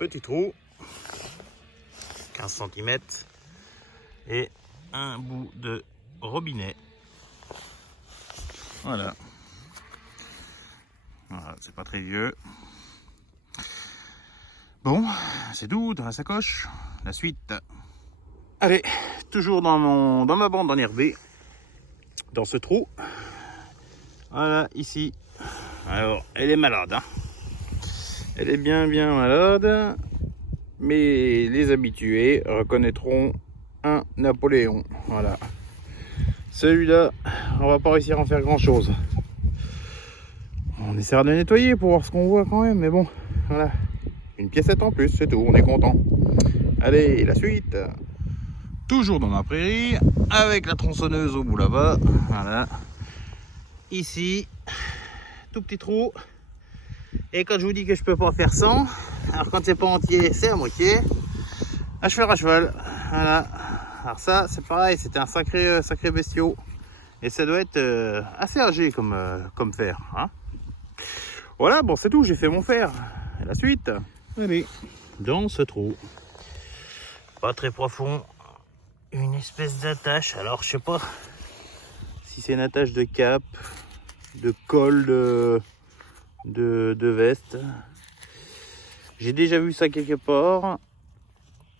petit trou, 15 cm, et un bout de robinet. Voilà. Voilà, c'est pas très vieux. Bon, c'est tout dans la sacoche. La suite. Allez, toujours dans ma bande enherbée, dans ce trou. Voilà, ici. Alors, elle est malade, hein. Elle est bien malade. Mais les habitués reconnaîtront un Napoléon. Voilà. Celui-là, on va pas réussir à en faire grand chose. On essaiera de le nettoyer pour voir ce qu'on voit quand même, mais bon, voilà. Une piécette en plus, c'est tout, on est content. Allez, la suite. Toujours dans ma prairie, avec la tronçonneuse au bout là-bas. Voilà. Ici, tout petit trou. Et quand je vous dis que je peux pas faire sans, alors quand c'est pas entier, c'est à moitié. À cheval. Voilà. Alors ça, c'est pareil, c'était un sacré bestiau. Et ça doit être assez âgé comme fer. Hein. Voilà, bon c'est tout, j'ai fait mon fer. Et la suite. Allez, dans ce trou. Pas très profond. Une espèce d'attache. Alors je sais pas si c'est une attache de cap, de col, de veste. J'ai déjà vu ça quelque part.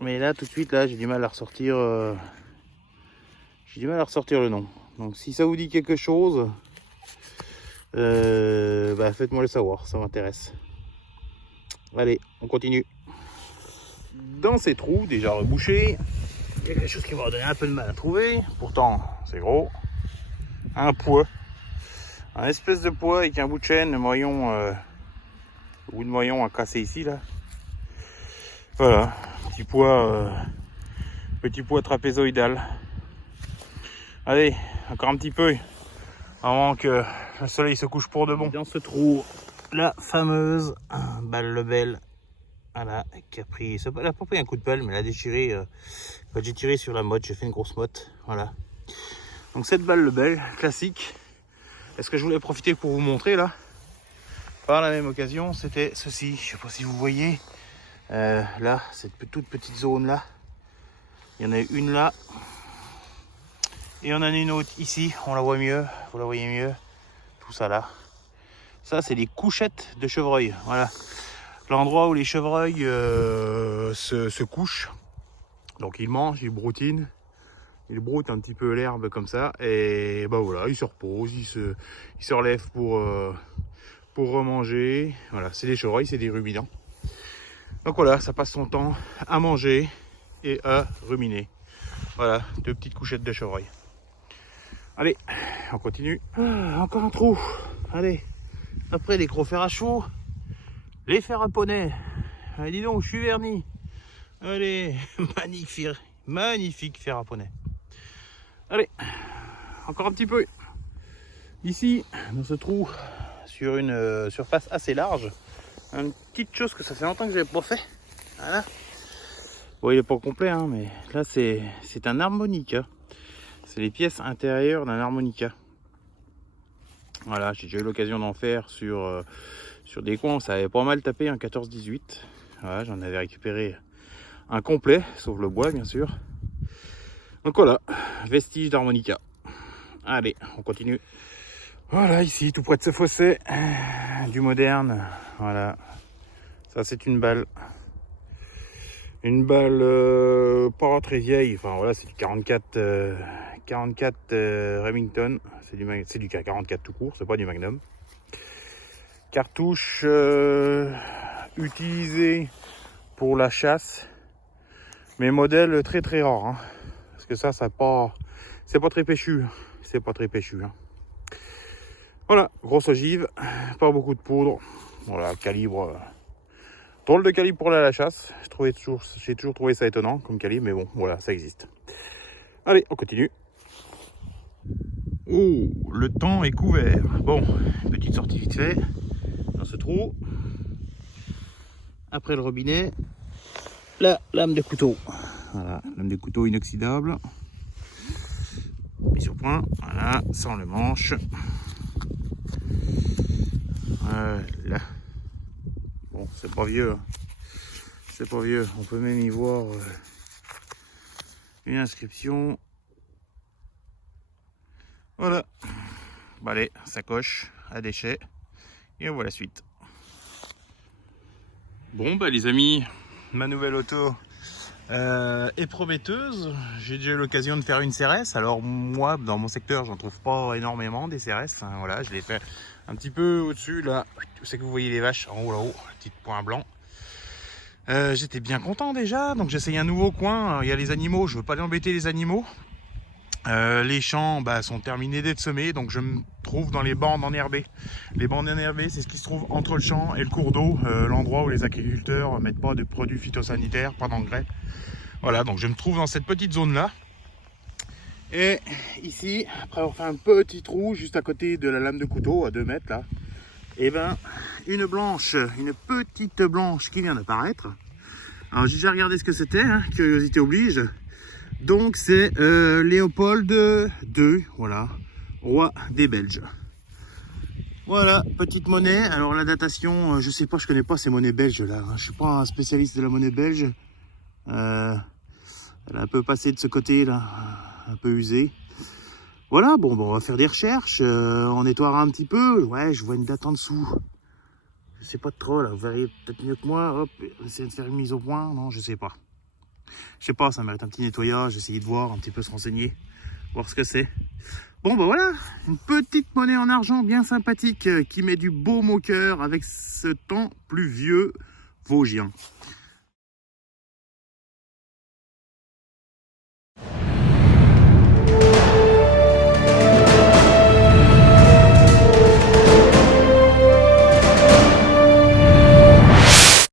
Mais là tout de suite là j'ai du mal à ressortir. J'ai du mal à ressortir le nom. Donc si ça vous dit quelque chose, faites-moi le savoir, ça m'intéresse. Allez, on continue. Dans ces trous déjà rebouchés, il y a quelque chose qui m'a donné un peu de mal à trouver. Pourtant, c'est gros. Un poids. Un espèce de poids avec un bout de chaîne, le bout de moyon à casser ici là. Voilà, petit poids trapézoïdal. Allez, encore un petit peu avant que le soleil se couche pour de bon. Dans ce trou, la fameuse balle Lebel, voilà, qui a pris, elle a pas pris un coup de pelle, mais elle a déchiré. Quand j'ai tiré sur la motte, j'ai fait une grosse motte, voilà. Donc cette balle Lebel, classique. Et ce que je voulais profiter pour vous montrer là, par la même occasion, c'était ceci. Je sais pas si vous voyez, là, cette toute petite zone là. Il y en a une là. Et on en a une autre ici, on la voit mieux, vous la voyez mieux, tout ça là. Ça c'est des couchettes de chevreuil, voilà. L'endroit où les chevreuils se couchent. Donc ils mangent, ils broutinent, ils broutent un petit peu l'herbe comme ça. Et ben voilà, ils se reposent, ils se relèvent pour remanger. Voilà, c'est des chevreuils, c'est des ruminants. Donc voilà, ça passe son temps à manger et à ruminer. Voilà, deux petites couchettes de chevreuil. Allez, on continue. Encore un trou. Allez, après les gros fers à chevaux, les fers à poney. Allez, dis donc, je suis verni. Allez, magnifique fer à poney. Allez, encore un petit peu. Ici, dans ce trou, sur une surface assez large, une petite chose que ça fait longtemps que je n'avais pas fait. Voilà. Bon, il n'est pas complet, hein, mais là, c'est un harmonica. C'est les pièces intérieures d'un harmonica. Voilà, j'ai déjà eu l'occasion d'en faire sur des coins, ça avait pas mal tapé en 14-18. Voilà, j'en avais récupéré un complet, sauf le bois bien sûr. Donc voilà, vestige d'harmonica. Allez, on continue. Voilà, ici, tout près de ce fossé, du moderne. Voilà, ça c'est une balle. Une balle pas très vieille, enfin voilà, c'est du 44 Remington, c'est du 44 tout court, c'est pas du Magnum. Cartouche utilisée pour la chasse, mais modèle très rare, hein, parce que ça c'est pas très péchu, hein. Voilà, grosse ogive, pas beaucoup de poudre, voilà, calibre. Drôle de calibre pour aller à la chasse. J'ai toujours trouvé ça étonnant comme calibre, mais bon, voilà, ça existe. Allez, on continue. Oh, le temps est couvert. Bon, petite sortie vite fait dans ce trou. Après le robinet, la lame de couteau. Voilà, lame de couteau inoxydable. Mise au point, voilà, sans le manche. Voilà. Bon, c'est pas vieux. C'est pas vieux. On peut même y voir une inscription. Voilà. Bah allez, sacoche à déchets. Et on voit la suite. Bon bah les amis, ma nouvelle auto est prometteuse. J'ai déjà eu l'occasion de faire une CRS. Alors moi, dans mon secteur, j'en trouve pas énormément des CRS. Enfin, voilà, je l'ai fait un petit peu au-dessus là. Où c'est que vous voyez les vaches en haut là-haut, petit point blanc. J'étais bien content déjà, donc j'essaye un nouveau coin. Il y a les animaux, je veux pas embêter les animaux. Les champs sont terminés d'être semés, donc je me trouve dans les bandes enherbées. Les bandes enherbées, c'est ce qui se trouve entre le champ et le cours d'eau, l'endroit où les agriculteurs ne mettent pas de produits phytosanitaires, pas d'engrais. Voilà, donc je me trouve dans cette petite zone là. Et ici, après avoir fait un petit trou juste à côté de la lame de couteau à 2 mètres là, et une blanche, une petite blanche qui vient d'apparaître. Alors j'ai déjà regardé ce que c'était, hein, curiosité oblige. Donc c'est Léopold II, voilà, roi des Belges. Voilà, petite monnaie. Alors la datation, je sais pas, je connais pas ces monnaies belges là. Je suis pas un spécialiste de la monnaie belge. Elle a un peu passé de ce côté là, un peu usée. Voilà, bon, on va faire des recherches, on nettoiera un petit peu. Ouais, je vois une date en dessous. Je sais pas trop là, vous verriez peut-être mieux que moi. Hop, essayer de faire une mise au point. Non, je sais pas. Je sais pas, ça mérite un petit nettoyage, essayer de voir, un petit peu se renseigner, voir ce que c'est. Bon bah voilà, une petite monnaie en argent bien sympathique qui met du baume au cœur avec ce temps pluvieux vosgien.